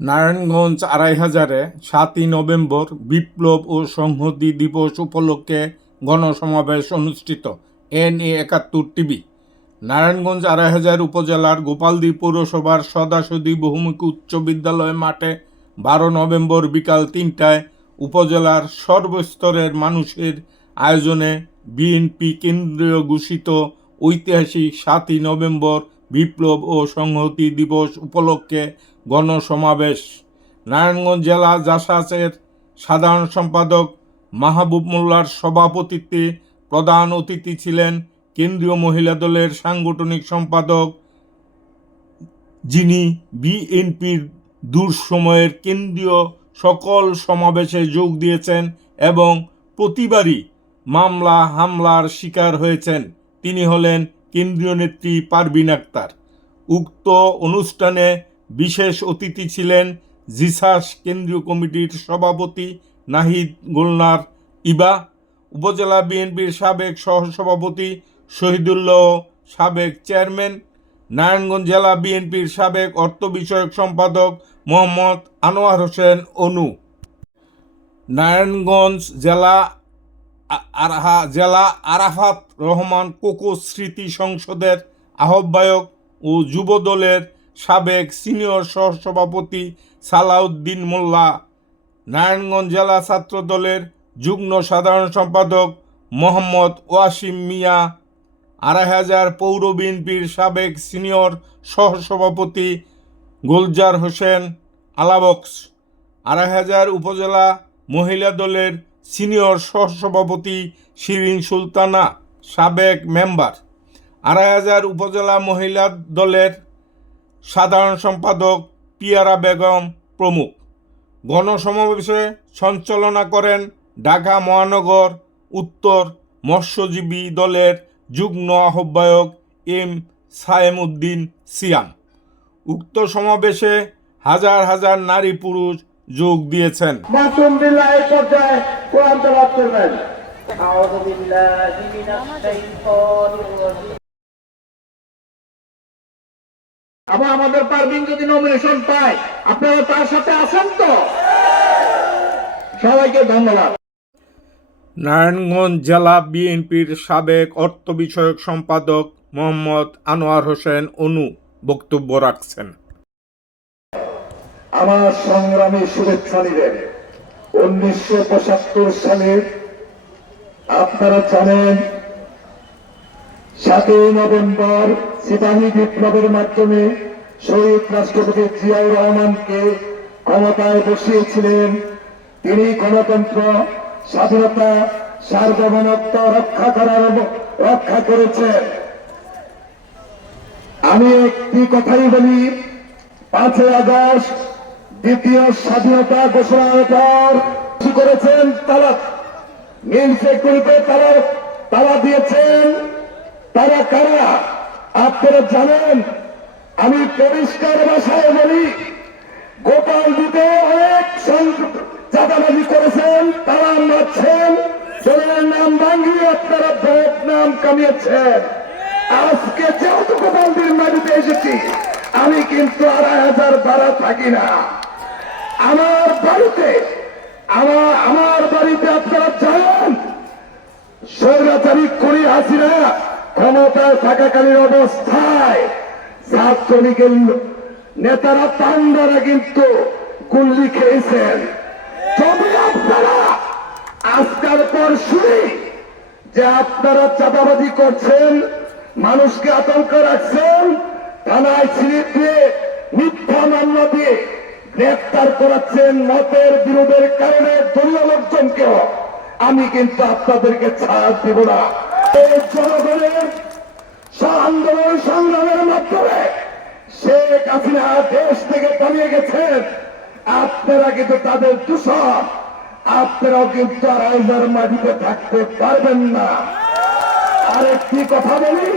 নারায়ণগঞ্জ আড়াই হাজারে সাতই নভেম্বর বিপ্লব ও সংহতি দিবস উপলক্ষে গণসমাবেশ অনুষ্ঠিত। এন এ একাত্তর টিভি। নারায়ণগঞ্জ আড়াই হাজার উপজেলার গোপালদী পৌরসভার সদাসদি বহুমুখী উচ্চ বিদ্যালয় মাঠে বারো নভেম্বর বিকাল তিনটায় উপজেলার সর্বস্তরের মানুষের আয়োজনে বিএনপি কেন্দ্রীয় ঘোষিত ঐতিহাসিক সাতই নভেম্বর বিপ্লব ও সংহতি দিবস উপলক্ষে গণসমাবেশ। নারায়ণগঞ্জ জেলা জাসাসের সাধারণ সম্পাদক মাহবুব মোল্লার সভাপতিত্বে প্রধান অতিথি ছিলেন কেন্দ্রীয় মহিলা দলের সাংগঠনিক সম্পাদক, যিনি বিএনপির দূর সময়ের কেন্দ্রীয় সকল সমাবেশে যোগ দিয়েছেন এবং প্রতিবারই মামলা হামলার শিকার হয়েছেন। তিনি হলেন কেন্দ্রীয় নেত্রী পারবিন আক্তার। উক্ত অনুষ্ঠানে বিশেষ অতিথি ছিলেন জিসাস কেন্দ্রীয় কমিটির সভাপতি নাহিদ গোলনার ইবা, উপজেলা বিএনপির সাবেক সহসভাপতি শহীদুল্লাহ সাবেক চেয়ারম্যান, নারায়ণগঞ্জ জেলা বিএনপির সাবেক অর্থ বিষয়ক সম্পাদক মোহাম্মদ আনোয়ার হোসেন অনু। নারায়ণগঞ্জ জেলা আরহা জেলা আরাফাত রহমান কোকো স্মৃতি সংসদের আহ্বায়ক ও যুব দলের সাবেক সিনিয়র সহসভাপতি সালাউদ্দিন মোল্লা, নারায়ণগঞ্জ জেলা ছাত্র দলের যুগ্ম সাধারণ সম্পাদক মোহাম্মদ ওয়াসিম মিয়া, আড়াই হাজার পৌর বিএনপির সাবেক সিনিয়র সহসভাপতি গুলজার হোসেন আলাবক্স, আড়াই হাজার উপজেলা মহিলা দলের সিনিয়র সহসভাপতি শিরিন সুলতানা, সাবেক মেম্বার। আড়াই হাজার উপজেলা মহিলা দলের সাধারণ সম্পাদক পিয়ারা বেগম প্রমুখ। গণসমাবেশে সঞ্চালনা করেন ঢাকা মহানগর উত্তর মৎস্যজীবী দলের যুগ্ম আহ্বায়ক এম সায়েম উদ্দিন সিয়াম। উক্ত সমাবেশে হাজার হাজার নারী পুরুষ যোগ দিয়েছেন। আবার আমাদের পারভিন যদি নমিনেশন পায় আপনারা তার সাথে আসেন তো? সবাইকে ধন্যবাদ। নারায়ণগঞ্জ জেলা বিএনপির সাবেক অর্থ বিষয়ক সম্পাদক মোহাম্মদ আনোয়ার হোসেন অনু বক্তব্য রাখছেন। আমার সংগ্রামী শুভেচ্ছা নিবেন। উনিশশো পঁচাত্তর সালে আপনারা জানেন, সাতই নভেম্বর সিপাহী বিপ্লবের মাধ্যমে শহীদ রাষ্ট্রপতি জিয়াউর রহমানকে ক্ষমতায় বসিয়েছিলেন। তিনি গণতন্ত্র, স্বাধীনতা, সার্বভৌমত্ব রক্ষা করার রক্ষা করেছেন। আমি একটি কথাই বলি, পাঁচই আগস্ট দ্বিতীয় স্বাধীনতা ঘোষণার পর করেছেন তারা মিল ফ্যাক্টরিতে তারা তারা দিয়েছেন। তারা কারা? আপনারা জানেন, আমি পরিষ্কার ভাষায় বলি, গোপাল দিতে অনেক চাঁদাবাজি করেছেন, তারা মারছেন দলের নাম ভাঙিয়ে আপনারা ভোট নাম কামিয়েছেন। আজকে যেহেতু গোপালদের বাড়িতে এসেছি, আমি কিন্তু আড়াই হাজার ভাড়া থাকি না। আমার বাড়িতে, আমার আমার বাড়িতে আপনারা জানেন স্বৈরাচারী করি হাসিনা ক্ষমতায় থাকাকালীন অবস্থায় ছাত্রলীগের নেতারা পান্ডারা কিন্তু গুল্লি খেয়েছেন। যদি আপনারা আজকাল পর শুনি যে আপনারা চাঁদাবাজি করছেন, মানুষকে আতঙ্ক রাখছেন, থানায় ছিঁড়ে দিয়ে মিথ্যা মামলা দিয়ে গ্রেপ্তার করাচ্ছেন মতের বিরোধের কারণে দলীয় লোকজনকেও। আমি কিন্তু আপনাদেরকে ছাড় দেব না। জনগণের আন্দোলন সংগ্রামের মাধ্যমে শেখ হাসিনা দেশ থেকে পালিয়ে গেছেন। আপনারা কিন্তু তাদের দূষণ আপনারাও কিন্তু আর মাটিতে থাকতে পারবেন না। আরেকটি কথা বলি,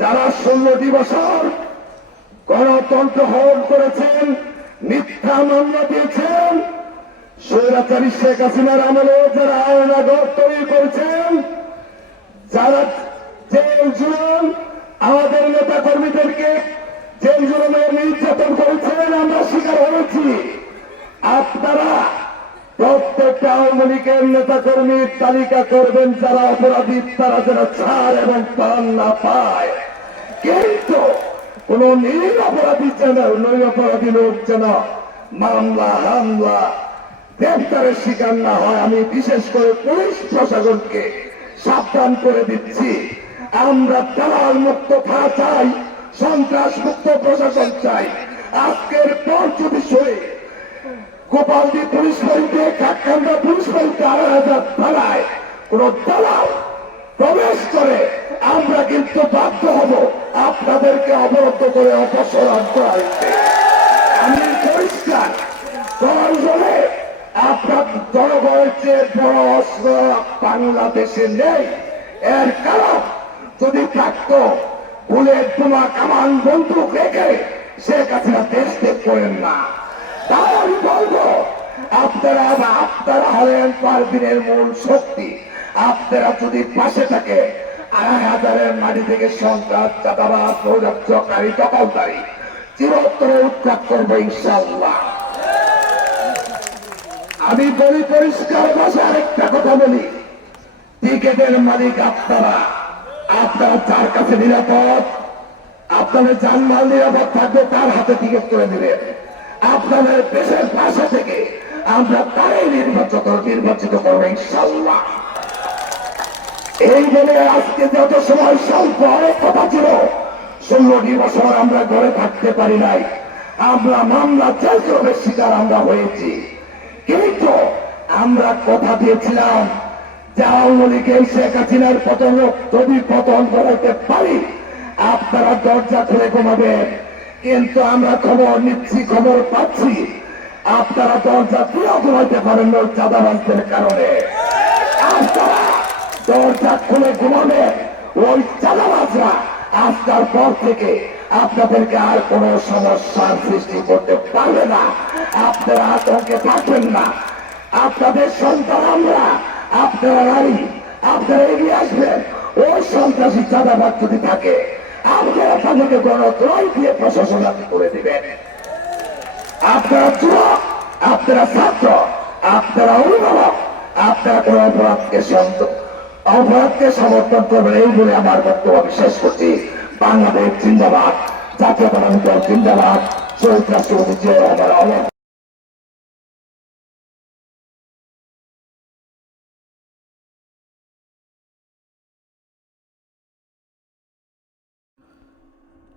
যারা ষোলোটি বছর গণতন্ত্র হরণ করেছেন মিথ্যা মামলা দিয়েছেন স্বৈরাচারী শেখ হাসিনার আমলে যারা আয়নাগর তৈরি করেছেন, যারা জেল জুলুম, আমাদের নেতা কর্মীদেরকে জেল জুলুমের নির্যাতন করেছেন, আমরা শিকার হয়েছি। আপনারা প্রত্যেকটা আওয়ামী লীগের নেতা কর্মীর তালিকা করবেন, যারা অপরাধী, তারা যেন ছাড় এবং পান না পায়। কিন্তু কোন নির অপরাধী যেন নৈর অপরাধী লোক যেন মামলা, হামলা, গ্রেপ্তারের শিকার না হয়। আমি বিশেষ করে পুলিশ প্রশাসনকে সাবধান করে দিচ্ছি। আমরা দালাল মুক্ত থাকা চাই, সন্ত্রাস মুক্ত প্রশাসন চাই। আজকের পর যদি শুনে, গোপালদি পুলিশ বাড়িতে কাকান্দা পুলিশ বাড়িতে আড়াই হাজার থানায় কোন দালাল প্রবেশ করে আমরা কিন্তু বাধ্য হব আপনাদেরকে অবরুদ্ধ করে অপসারণ করাইতে আমি পরিষ্কার প্রয়োজনে আপনার জনগণের চেয়ে বড় অস্ত্র বাংলাদেশে নেই। এর কারণ যদি থাকতো বুলেট বোমা কামান বন্দুক রেখে সে কাছে দেশ ত্যাগ করেন না। তাই আমি বলব, আপনারা আপনারা হলেন পারদিনের মূল শক্তি। আপনারা যদি পাশে থাকে আড়াই হাজারের মাটি থেকে সন্ত্রাস চিরোত্তরে করব ইনশাল্লাহ আমি বলি পরিষ্কার ভাষা আরেকটা কথা বলি। টিকেটের মালিক আপনারা। আপনারা যার কাছে নিরাপদ, আপনাদের জানমাল নিরাপদ থাকবে, তার হাতে টিকিট করে দিবেন। আপনাদের দেশের ভাষা থেকে আমরা তারাই নির্বাচিত নির্বাচিত করব ইনশাল্লাহ এই বলে আজকে যত সময় স্বল্প অনেক কথা ছিল ষোলোটি বছর আমরা ঘরে থাকতে পারি নাই। আমরা মামলা চাইতে শিকার আমরা হয়েছি। কিন্তু আমরা কথা দিয়েছিলাম, যে আওয়ামী লীগের শেখ হাসিনার পতন যদি পতন পারি, আপনারা দরজা খুলে ঘুমাবেন। কিন্তু আমরা খবর নিচ্ছি, খবর পাচ্ছি, আপনারা দরজা খুলেও ঘুমাইতে পারেন চাঁদাবাজদের কারণে। আপনারা দরজা খুলে ঘুমাবে, ওই চাঁদাবাজরা। আজকার পর থেকে আপনাদেরকে আর কোন সমস্যার সৃষ্টি করতে পারবে না। আপনারা আতঙ্কে থাকবেন না। আপনাদের সন্তান আমরা, আপনারা নারী, আপনারা এগিয়ে আসবেন। ওই সন্ত্রাসী চাঁদাবাদ যদি থাকে, আপনারা তাদেরকে গণত্রয় দিয়ে প্রশাসন আপনি করে দিবেন। আপনারা যুবক, আপনারা ছাত্র, আপনারা অভিভাবক, আপনারা কোন অপরাধকে সন্ত- অপরাধকে সমর্থন করবেন এই বলে আমার বক্তব্য শেষ করছি। বাংলাদেশ জিন্দাবাদ জাতীয়তাবাদী দল জিন্দাবাদ, শহীদ রাষ্ট্রপতি জিয়া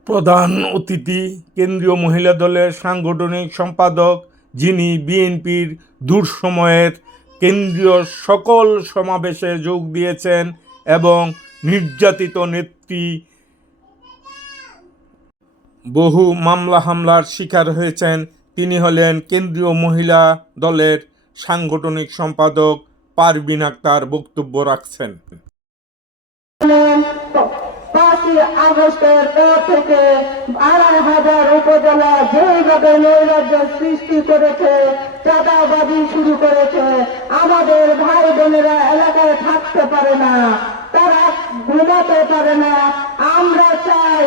প্রধান অতিথি, কেন্দ্রীয় মহিলা দলের সাংগঠনিক সম্পাদক যিনি বিএনপির দূর সময়ের কেন্দ্রীয় সকল সমাবেশে যোগ দিয়েছেন এবং নির্যাতিত নেত্রী বহু মামলা হামলার শিকার হয়েছেন। তিনি হলেন কেন্দ্রীয় মহিলা দলের সাংগঠনিক সম্পাদক পারবিন আক্তার বক্তব্য রাখছেন। আগস্টের পর থেকে আড়াই হাজার উপজেলা যেইভাবে নৈরাজ্য সৃষ্টি করেছে, চাঁদাবাজি শুরু করেছে, আমাদের ভাই বোনেরা এলাকায় থাকতে পারে না, তারা ঘুমাতে পারে না। আমরা চাই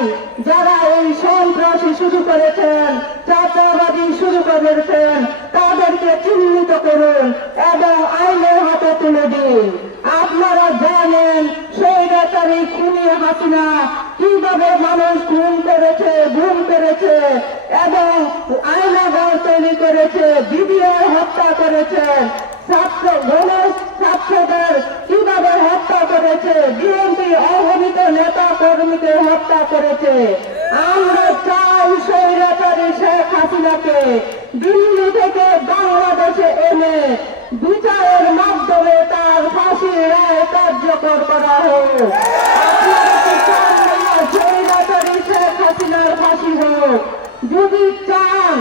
যারা এই সন্ত্রাসী শুরু করেছেন, চাঁদাবাজি শুরু করেছেন, তাদেরকে চিহ্নিত করুন এবং আইনের হাতে তুলে দিন। আপনারা জানেন, সেই স্বৈরাচারী খুনি হাসিনা কীভাবে মানুষ ঘুম করেছে ঘুম করেছে এবং আয়নাঘর তৈরি করেছে, বিবিআই হত্যা করেছেন ছাত্র গণ ছাত্রদের কীভাবে হত্যা করেছে, বিএনপি অগণিত নেতা কর্মীকে হত্যা করেছে। আমরা চাই স্বৈরাচারী শেখ হাসিনাকে দিল্লি থেকে বাংলাদেশে এনে বিচারের মাধ্যমে তার ফাঁসির রায় কার্যকর করা হোক। না ফাঁসি হোক? যদি চান,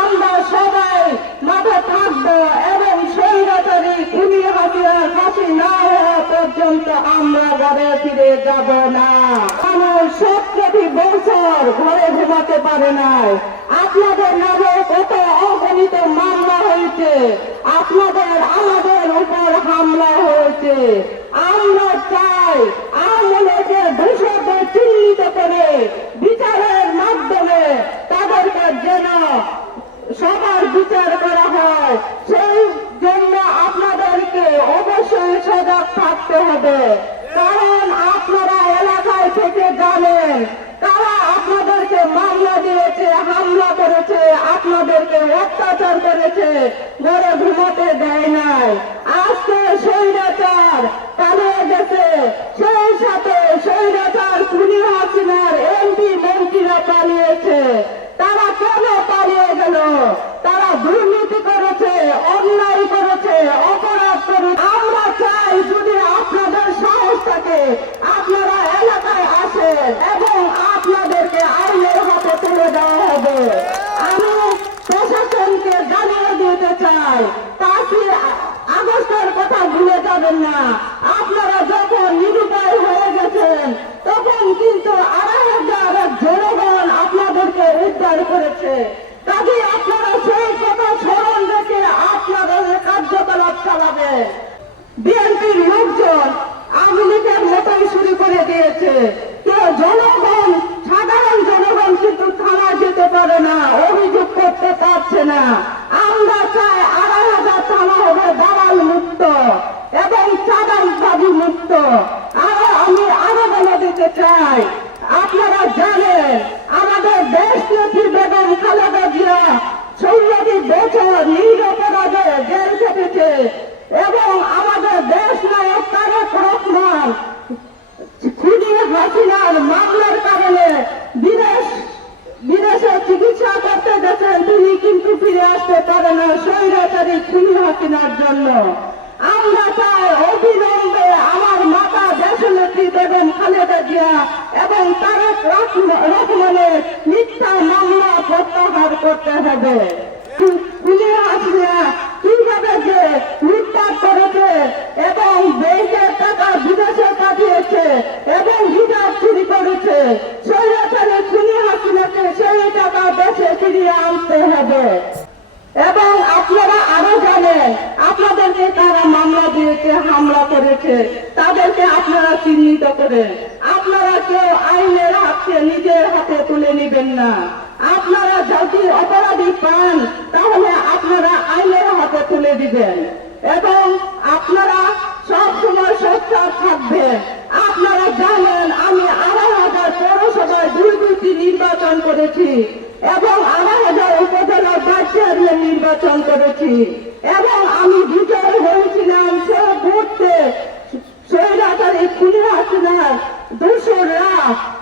আমরা সবাই মাথা থাকব এবং স্বৈরাচারী খুনি হাসিনার ফাঁসি না হওয়া পর্যন্ত আমরা ঘরে ফিরে যাব না। মানুষ সত্তরটি বছর ঘরে ঘুমাতে পারে নাই আপনাদের নজর কত অগণিত মামলা হয়েছে। আপনাদের আমাদের উপর হামলা হয়েছে। আমরা চাই আমলকে দোষকে চিহ্নিত করে বিচারের মাধ্যমে তাদেরকে যেন সবার বিচার করা হয়। সেই জন্য আপনাদেরকে অবশ্যই সজাগ থাকতে হবে। কারণ আপনারা এলাকায় থেকে জানেন করেছে, আপনাদেরকে অত্যাচার করেছে, ঘরে ঘুমাতে দেয় নাই। আজকে স্বৈরাচার পালিয়ে গেছে। সেই সাথে স্বৈরাচার খুনি হাসিনার এমপি মন্ত্রীরা পালিয়েছে। তারা কেন পালিয়ে গেল? তারা দুর্নীতি করেছে, অন্যায় করেছে, অপরাধ করেছে। করতে হবে খুনি কীভাবে যে লুটপাট করেছে এবং আপনারা আরও জানেন, আপনাদেরকে তারা মামলা দিয়েছে, হামলা করেছে। তাদেরকে আপনারা চিহ্নিত করেন। আপনারা কেউ আইনের হাতে নিজের হাতে তুলে নেবেন না। যদি অপরাধী পান, তাহলে আপনারা আইনের হাতে তুলে দিবেন। এবং আপনারা সব সময় সোচ্চার থাকবেন আপনারা জানেন, আমি আড়াই হাজার পৌরসভায় দুই দুইটি নির্বাচন করেছি এবং আড়াই হাজার উপজেলা ভাইস চেয়ারম্যান নির্বাচন করেছি। এবং আমি বিজয় হয়েছিলাম সে ভোটে স্বৈরাচারী খুনি হাসিনার দোষরা কীভাবে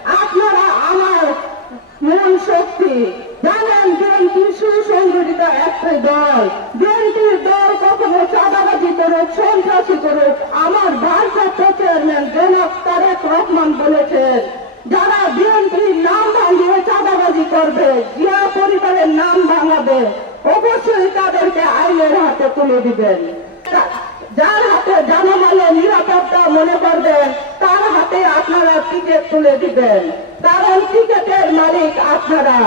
তার হাতে আপনারা টিকিট তুলে দিবেন। কারণ টিকিটের মালিক আপনারা।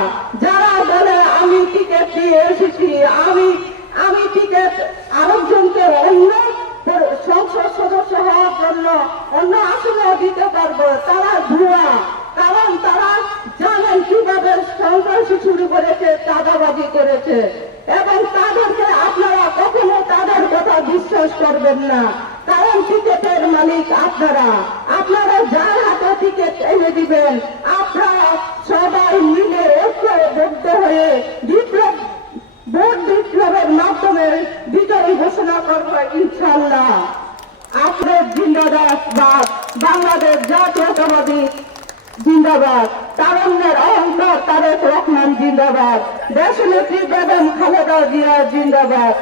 যারা বলে, আমি টিকিট দিয়ে এসেছি, আমি আমি টিকিট আরেকজনকে অন্য সংসদ সদস্য হওয়ার জন্য অন্য আসনে দিতে পারব। তারা ভুয়া। কারণ তারা জানেন কীভাবে সন্ত্রাসী শুরু করেছে, চাঁদাবাজি করেছে। এবং তাদেরকে আপনারা কখনো তাদের কথা বিশ্বাস করবেন না। মালিক আপনারা আপনারা যার হাতে টিকেট এনে দিবেন আপনারা সবাই মিলে ঐক্যবদ্ধ হয়ে বিপ্লব, ভোট বিপ্লবের মাধ্যমে বিজয়ী ঘোষণা করব ইনশাল্লাহ আপনার জিন্দাবাদ বাংলাদেশ জাতীয়তাবাদী জিন্দাবাদ, তারুণ্যের অহংকার তারেক রহমান জিন্দাবাদ, দেশনেত্রী বেগম খালেদা জিয়া জিন্দাবাদ